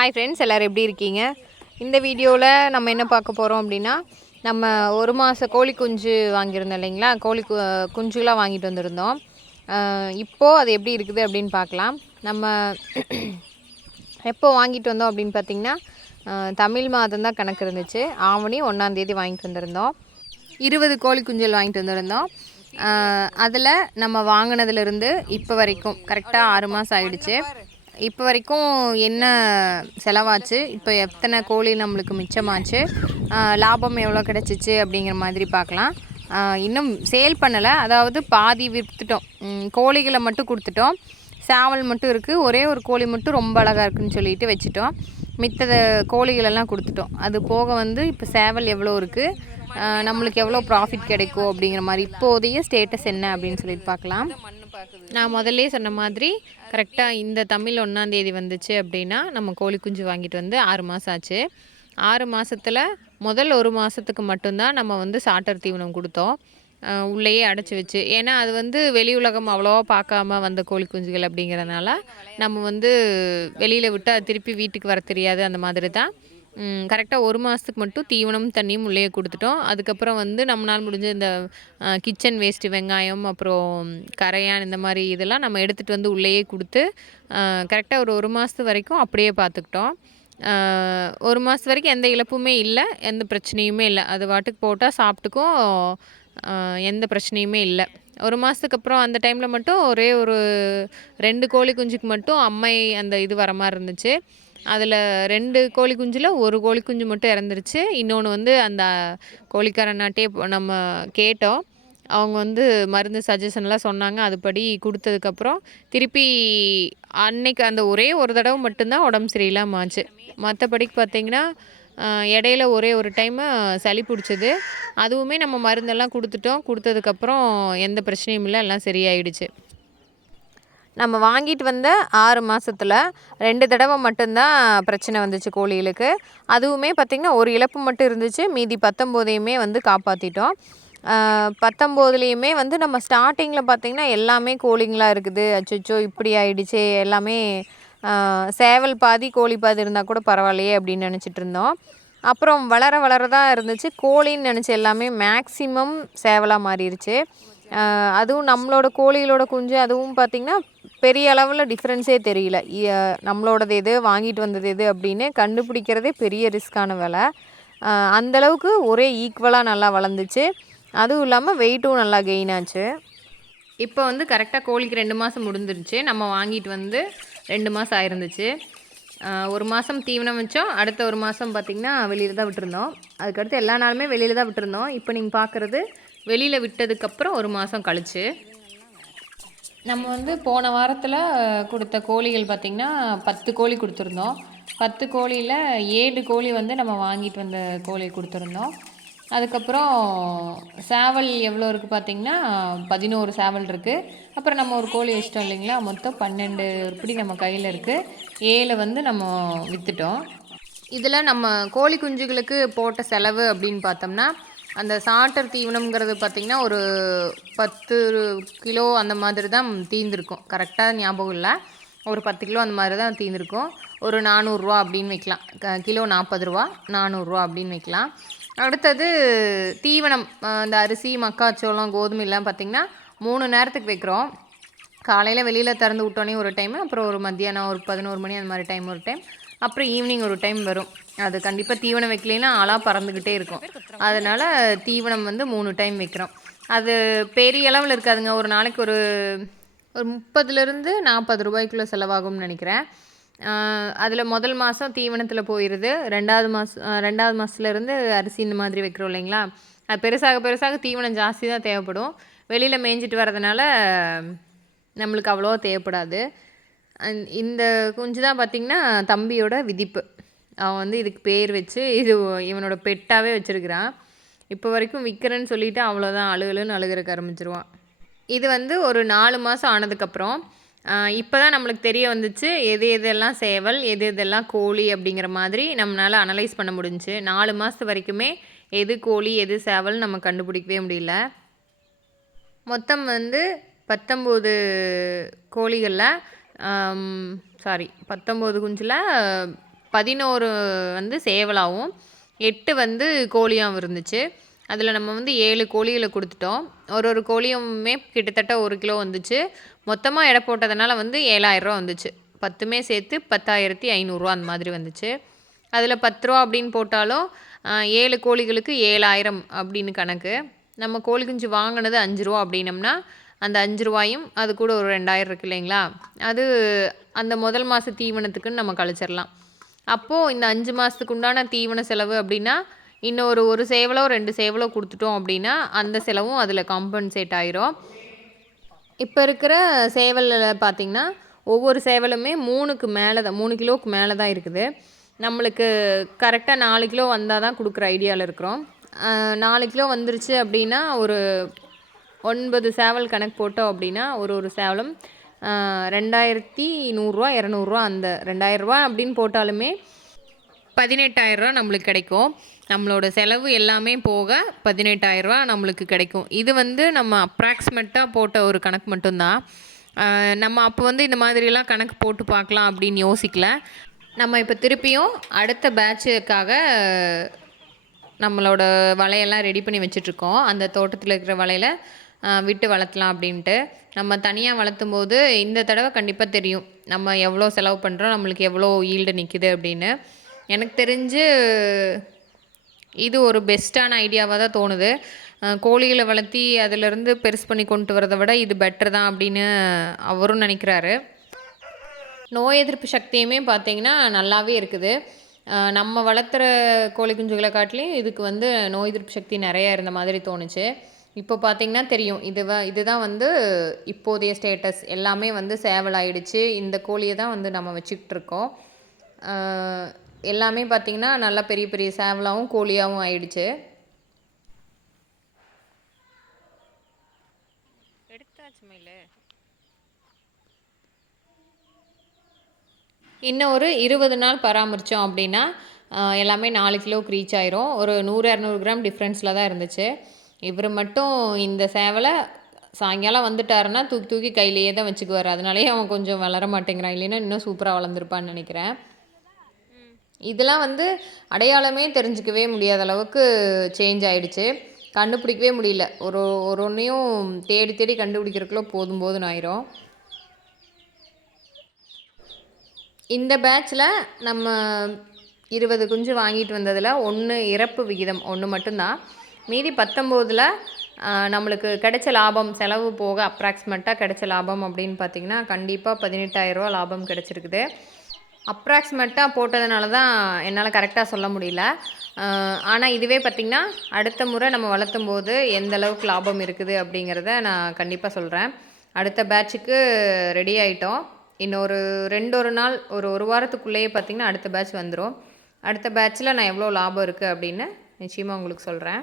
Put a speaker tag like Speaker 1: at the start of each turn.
Speaker 1: Hi friends எல்லோரும் எப்படி இருக்கீங்க? இந்த வீடியோவில் நம்ம என்ன பார்க்க போகிறோம் அப்படின்னா நம்ம ஒரு மாதம் கோழி குஞ்சு வாங்கியிருந்தோம் இல்லைங்களா? கோழி கு குஞ்சுலாம் வாங்கிட்டு வந்திருந்தோம். இப்போது அது எப்படி இருக்குது அப்படின்னு பார்க்கலாம். நம்ம எப்போ வாங்கிட்டு வந்தோம் அப்படின்னு பார்த்தீங்கன்னா தமிழ் மாதம் தான் கணக்கு இருந்துச்சு. ஆவணி ஒன்றாந்தேதி வாங்கிட்டு வந்திருந்தோம். இருபது கோழி குஞ்சல் வாங்கிட்டு வந்திருந்தோம். அதில் நம்ம வாங்கினதுலேருந்து இப்போ வரைக்கும் கரெக்டாக ஆறு மாதம் ஆயிடுச்சு. இப்போ வரைக்கும் என்ன செலவாச்சு? இப்போ எத்தனை கோழி நம்மளுக்கு மிச்சமாச்சு? லாபம் எவ்வளோ கிடச்சிச்சு அப்படிங்கிற மாதிரி பார்க்கலாம். இன்னும் சேல் பண்ணலை. அதாவது பாதி விற்றுட்டோம் கோழிகளை மட்டும் கொடுத்துட்டோம். சேவல் மட்டும் இருக்குது ஒரே ஒரு கோழி மட்டும் ரொம்ப அழகாக இருக்குன்னு சொல்லிட்டு வச்சுட்டோம். மித்தத கோழிகளெல்லாம் கொடுத்துட்டோம். அது போக வந்து இப்போ சேவல் எவ்வளோ இருக்குது நம்மளுக்கு எவ்வளோ ப்ராஃபிட் கிடைக்கும் அப்படிங்கிற மாதிரி இப்போதைய ஸ்டேட்டஸ் என்ன அப்படின்னு சொல்லிட்டு பார்க்கலாம். நான் முதல்லே சொன்ன மாதிரி கரெக்டாக இந்த தமிழ் ஒன்றாந்தேதி வந்துச்சு அப்படின்னா நம்ம கோழி குஞ்சு வாங்கிட்டு வந்து ஆறு மாதம் ஆச்சு. ஆறு மாதத்தில் முதல் ஒரு மாதத்துக்கு மட்டும்தான் நம்ம வந்து சாட்டர் தீவனம் கொடுத்தோம். உள்ளேயே அடைச்சி வச்சு. ஏன்னா அது வந்து வெளி உலகம் அவ்வளோவா பார்க்காம வந்த கோழி குஞ்சுகள் அப்படிங்கிறதுனால நம்ம வந்து வெளியில் விட்டு அது திருப்பி வீட்டுக்கு வர தெரியாது அந்த மாதிரி தான் கரெக்டாக ஒரு மாதத்துக்கு மட்டும் தீவனம் தண்ணியும் உள்ளே கொடுத்துட்டோம். அதுக்கப்புறம் வந்து நம்மளால் முடிஞ்ச இந்த கிச்சன் வேஸ்ட்டு வெங்காயம் அப்புறம் கரையான் இந்த மாதிரி இதெல்லாம் நம்ம எடுத்துகிட்டு வந்து உள்ளேயே கொடுத்து கரெக்டாக ஒரு ஒரு மாதத்து வரைக்கும் அப்படியே பார்த்துக்கிட்டோம். ஒரு மாதத்து வரைக்கும் எந்த இழப்புமே இல்லை எந்த பிரச்சனையுமே இல்லை. அது வாட்டுக்கு போட்டால் சாப்பிட்டுக்கும் எந்த பிரச்சனையுமே இல்லை. ஒரு மாதத்துக்கு அப்புறம் அந்த டைமில் மட்டும் ஒரே ஒரு ரெண்டு கோழி குஞ்சுக்கு மட்டும் அம்மை அந்த இது வர மாதிரி இருந்துச்சு. அதில் ரெண்டு கோழி குஞ்சில் ஒரு கோழி குஞ்சு மட்டும் இறந்துருச்சு. இன்னொன்று வந்து அந்த கோழிக்காரனாட்டே நம்ம கேட்டோம். அவங்க வந்து மருந்து சஜஷன்லாம் சொன்னாங்க. அதுபடி கொடுத்ததுக்கப்புறம் திருப்பி அன்னைக்கு அந்த ஒரே ஒரு தடவை மட்டும்தான் உடம்பு சரியில்லாமல் ஆச்சு. மற்றபடிக்கு பார்த்தீங்கன்னா இடையில ஒரே ஒரு டைமு சளி பிடிச்சது. அதுவுமே நம்ம மருந்தெல்லாம் கொடுத்துட்டோம். கொடுத்ததுக்கப்புறம் எந்த பிரச்சனையும் இல்லை. எல்லாம் சரியாயிடுச்சு. நம்ம வாங்கிட்டு வந்த ஆறு மாதத்தில் ரெண்டு தடவை மட்டும்தான் பிரச்சனை வந்துச்சு கோழிகளுக்கு. அதுவுமே பார்த்திங்கன்னா ஒரு இழப்பு மட்டும் இருந்துச்சு. மீதி பத்தொம்போதையுமே வந்து காப்பாற்றிட்டோம் பத்தொம்போதுலேயுமே வந்து நம்ம ஸ்டார்டிங்கில் பார்த்திங்கன்னா எல்லாமே கோழிங்களாக இருக்குது. அச்சோ இப்படி ஆயிடுச்சு எல்லாமே சேவல் பாதி கோழி பாதி இருந்தால் கூட பரவாயில்லையே அப்படின்னு நினச்சிட்டு இருந்தோம். அப்புறம் வளர வளர தான் இருந்துச்சு. கோழின்னு நினச்சி எல்லாமே மேக்ஸிமம் சேவலாக மாறிடுச்சு அதுவும் நம்மளோட கோழிகளோட குஞ்சு அதுவும் பார்த்திங்கன்னா பெரிய அளவில் டிஃப்ரென்ஸே தெரியல. நம்மளோடது எது வாங்கிட்டு வந்தது எது அப்படின்னு கண்டுபிடிக்கிறதே பெரிய ரிஸ்க்கான வேலை. அந்தளவுக்கு ஒரே ஈக்குவலாக நல்லா வளர்ந்துச்சு. அதுவும் இல்லாமல் வெயிட்டும் நல்லா கெயின் ஆச்சு. இப்போ வந்து கரெக்டாக கோழிக்கு ரெண்டு மாதம் முடிஞ்சிருச்சு. நம்ம வாங்கிட்டு வந்து ரெண்டு மாதம் ஆயிருந்துச்சு. ஒரு மாதம் தீவனம் வச்சோம். அடுத்த ஒரு மாதம் பார்த்திங்கன்னா வெளியில் தான் விட்டுருந்தோம். அதுக்கடுத்து எல்லா நாளுமே வெளியில் தான் விட்டுருந்தோம். இப்போ நீங்கள் பார்க்குறது வெளியில் விட்டதுக்கப்புறம் ஒரு மாதம் கழிச்சு. நம்ம வந்து போன வாரத்தில் கொடுத்த கோழிகள் பார்த்திங்கன்னா பத்து கோழி கொடுத்துருந்தோம். பத்து கோழியில் ஏழு கோழி வந்து நம்ம வாங்கிட்டு வந்த கோழி கொடுத்துருந்தோம். அதுக்கப்புறம் சேவல் எவ்வளோ இருக்குது பார்த்திங்கன்னா பதினோரு சேவல் இருக்குது அப்புறம் நம்ம ஒரு கோழி வச்சிட்டோம் இல்லைங்களா? மொத்தம் பன்னெண்டு உருப்படி நம்ம கையில் இருக்குது ஏழை வந்து நம்ம விற்றுட்டோம் இதில் நம்ம கோழி குஞ்சுகளுக்கு போட்ட செலவு அப்படின்னு பார்த்தோம்னா அந்த சாட்டர் தீவனம்ங்கிறது பார்த்திங்கன்னா ஒரு பத்து கிலோ அந்த மாதிரி தான் தீர்ந்துருக்கும். கரெக்டாக ஞாபகம் இல்லை. ஒரு பத்து கிலோ அந்த மாதிரி தான் தீர்ந்துருக்கும். ஒரு நானூறுரூவா அப்படின்னு வைக்கலாம். க- கிலோ நாற்பது ரூபா நானூறுரூவா அப்படின்னு வைக்கலாம். அடுத்தது தீவனம் இந்த அரிசி மக்காச்சோளம் கோதுமை எல்லாம் பார்த்திங்கன்னா மூணு நேரத்துக்கு வைக்கிறோம். காலையில் வெளியில் திறந்து விட்டோன்னே ஒரு டைம் அப்புறம் ஒரு மத்தியானம் ஒரு பதினோரு மணி அந்த மாதிரி டைம் ஒரு டைம் அப்புறம் ஈவினிங் ஒரு டைம் வரும். அது கண்டிப்பாக தீவனம் வைக்கலைன்னா ஆளாக பறந்துக்கிட்டே இருக்கும். அதனால் தீவனம் வந்து மூணு டைம் வைக்கிறோம். அது பெரிய அளவில் இருக்காதுங்க. ஒரு நாளைக்கு ஒரு ஒரு முப்பதுலேருந்து நாற்பது ரூபாய்க்குள்ளே செலவாகும்னு நினைக்கிறேன். அதில் முதல் மாதம் தீவனத்தில் போயிடுது ரெண்டாவது மாதம் ரெண்டாவது மாதத்துலேருந்து அரிசி இந்த மாதிரி வைக்கிறோம் இல்லைங்களா? அது பெருசாக பெருசாக தீவனம் ஜாஸ்தி தான் தேவைப்படும். வெளியில் மேய்ஞ்சிட்டு வரதுனால நம்மளுக்கு அவ்வளோவா தேவைப்படாது. இந்த குஞ்சு தான் பார்த்திங்கன்னா தம்பியோட விதிப்பு. அவன் வந்து இதுக்கு பேர் வச்சு இது இவனோட பெட்டாகவே வச்சுருக்கிறான். இப்போ வரைக்கும் விற்கிறேன்னு சொல்லிட்டு அவ்வளோதான் அழுகலுன்னு அழுகிறக்கு ஆரம்பிச்சிருவான். இது வந்து ஒரு நாலு மாதம் ஆனதுக்கப்புறம் இப்போ தான் நம்மளுக்கு தெரிய வந்துச்சு எது எதெல்லாம் சேவல் எது எதெல்லாம் கோழி அப்படிங்கிற மாதிரி நம்மளால் அனலைஸ் பண்ண முடிஞ்சுச்சு. நாலு மாதத்து வரைக்குமே எது கோழி எது சேவல் நம்ம கண்டுபிடிக்கவே முடியல. மொத்தம் வந்து பத்தொம்போது கோழிகளில் சாரி பத்தொம்போது குஞ்சில் பதினோரு வந்து சேவலாகவும் எட்டு வந்து கோழியாகவும் இருந்துச்சு. அதில் நம்ம வந்து ஏழு கோழிகளை கொடுத்துட்டோம். ஒரு ஒரு கோழியுமே கிட்டத்தட்ட ஒரு கிலோ வந்துச்சு. மொத்தமாக எடை போட்டதுனால வந்து ஏழாயிரரூவா வந்துச்சு. பத்துமே சேர்த்து பத்தாயிரத்தி ஐநூறுரூவா அந்த மாதிரி வந்துச்சு. அதில் பத்து ரூபா அப்படின்னு போட்டாலும் ஏழு கோழிகளுக்கு ஏழாயிரம் அப்படின்னு கணக்கு. நம்ம கோழி குஞ்சு வாங்கினது அஞ்சு ரூபா அப்படின்னம்னா அந்த அஞ்சு ரூபாயும் அது கூட ஒரு ரெண்டாயிரம் இருக்கு இல்லைங்களா? அது அந்த முதல் மாத தீவனத்துக்குன்னு நம்ம கழிச்சிடலாம் அப்போது இந்த அஞ்சு மாதத்துக்கு உண்டான தீவன செலவு அப்படின்னா இன்னொரு ஒரு சேவலோ ரெண்டு சேவலோ கொடுத்துட்டோம் அப்படின்னா அந்த செலவும் அதில் காம்பன்சேட் ஆயிரும். இப்போ இருக்கிற சேவலில் பார்த்திங்கன்னா ஒவ்வொரு சேவலுமே மூணுக்கு மேலே தான் மூணு கிலோவுக்கு மேலே தான் இருக்குது. நம்மளுக்கு கரெக்டாக நாலு கிலோ வந்தால் தான் கொடுக்குற ஐடியாவில் இருக்கிறோம். நாலு கிலோ வந்துருச்சு அப்படின்னா ஒரு ஒன்பது சேவல் கணக்கு போட்டோம் அப்படின்னா ஒரு ஒரு சேவலும் ரெண்டாயிரத்தி நூறுரூவா இரநூறுவா அந்த ரெண்டாயிரரூவா அப்படின்னு போட்டாலுமே பதினெட்டாயிரரூவா நம்மளுக்கு கிடைக்கும். நம்மளோட செலவு எல்லாமே போக பதினெட்டாயிரரூவா நம்மளுக்கு கிடைக்கும். இது வந்து நம்ம அப்ராக்சிமேட்டாக போட்ட ஒரு கணக்கு மட்டும்தான். நம்ம அப்போ வந்து இந்த மாதிரிலாம் கணக்கு போட்டு பார்க்கலாம் அப்படின்னு யோசிக்கல. நம்ம இப்போ திருப்பியும் அடுத்த பேட்சுக்காக நம்மளோட வலையெல்லாம் ரெடி பண்ணி வச்சிட்ருக்கோம் அந்த தோட்டத்தில் இருக்கிற வலையில் விட்டு வளர்த்தலாம் அப்படின்ட்டு. நம்ம தனியாக வளர்த்தும் போது இந்த தடவை கண்டிப்பாக தெரியும். நம்ம எவ்வளோ செலவு பண்ணுறோம் நம்மளுக்கு எவ்வளோ ஈல்டு நிற்கிது அப்படின்னு. எனக்கு தெரிஞ்சு இது ஒரு பெஸ்ட்டான ஐடியாவாக தான் தோணுது. கோழிகளை வளர்த்தி அதிலிருந்து பெருசு பண்ணி கொண்டு வரதை விட இது பெட்டர் தான் அப்படின்னு அவரும் நினைக்கிறாரு. நோய் எதிர்ப்பு சக்தியுமே பார்த்திங்கன்னா நல்லாவே இருக்குது. நம்ம வளர்த்துற கோழி குஞ்சுகளை காட்டிலையும் இதுக்கு வந்து நோய் எதிர்ப்பு சக்தி நிறையா இருந்த மாதிரி தோணுச்சு. இப்போ பார்த்திங்கன்னா தெரியும். இது வ இதுதான் வந்து இப்போதைய ஸ்டேட்டஸ் எல்லாமே வந்து சேவல் ஆயிடுச்சு இந்த கோழியை தான் வந்து நம்ம வச்சுக்கிட்டு இருக்கோம். எல்லாமே பார்த்திங்கன்னா நல்லா பெரிய பெரிய சேவலாகவும் கோழியாகவும் ஆயிடுச்சு. இன்னும் ஒரு இருபது நாள் பராமரித்தோம் அப்படின்னா எல்லாமே நாலு கிலோவுக்கு ரீச் ஆயிரும். ஒரு நூறு இரநூறு கிராம் டிஃப்ரென்ஸில் தான் இருந்துச்சு. இவர் மட்டும் இந்த சேவலை சாயங்காலம் வந்துட்டாருன்னா தூக்கி தூக்கி கையிலேயே தான் வச்சுக்குவார். அதனாலேயே அவன் கொஞ்சம் வளர மாட்டேங்கிறான். இல்லைன்னா இன்னும் சூப்பராக வளர்ந்துருப்பான்னு நினைக்கிறேன். இதெல்லாம் வந்து அடையாளமே தெரிஞ்சிக்கவே முடியாத அளவுக்கு சேஞ்ச் ஆகிடுச்சு கண்டுபிடிக்கவே முடியல. ஒரு ஒரு ஒன்றையும் தேடி தேடி கண்டுபிடிக்கிறதுக்குள்ள போதும் போதும் ஆயிரும். இந்த பேட்சில் நம்ம இருபது குஞ்சு வாங்கிட்டு வந்ததில் ஒன்று இறப்பு விகிதம் ஒன்று மட்டும்தான். மீதி பத்தொம்போதில் நம்மளுக்கு கிடைச்ச லாபம் செலவு போக அப்ராக்சிமேட்டாக கிடைச்ச லாபம் அப்படின்னு பார்த்திங்கன்னா கண்டிப்பாக பதினெட்டாயிரரூவா லாபம் கிடச்சிருக்குது. அப்ராக்சிமேட்டாக போட்டதுனால தான் என்னால் கரெக்டாக சொல்ல முடியல. ஆனால் இதுவே பார்த்திங்கன்னா அடுத்த முறை நம்ம வளர்த்தும் போது எந்த அளவுக்கு லாபம் இருக்குது அப்படிங்கிறத நான் கண்டிப்பாக சொல்கிறேன் அடுத்த பேட்சுக்கு ரெடி ஆகிட்டோம் இன்னொரு ரெண்டு ஒரு நாள் ஒரு ஒரு வாரத்துக்குள்ளேயே பார்த்திங்கன்னா அடுத்த பேட்ச் வந்துடும் அடுத்த பேட்சில் நான் எவ்வளோ லாபம் இருக்குது அப்படின்னு நிச்சயமாக உங்களுக்கு சொல்கிறேன்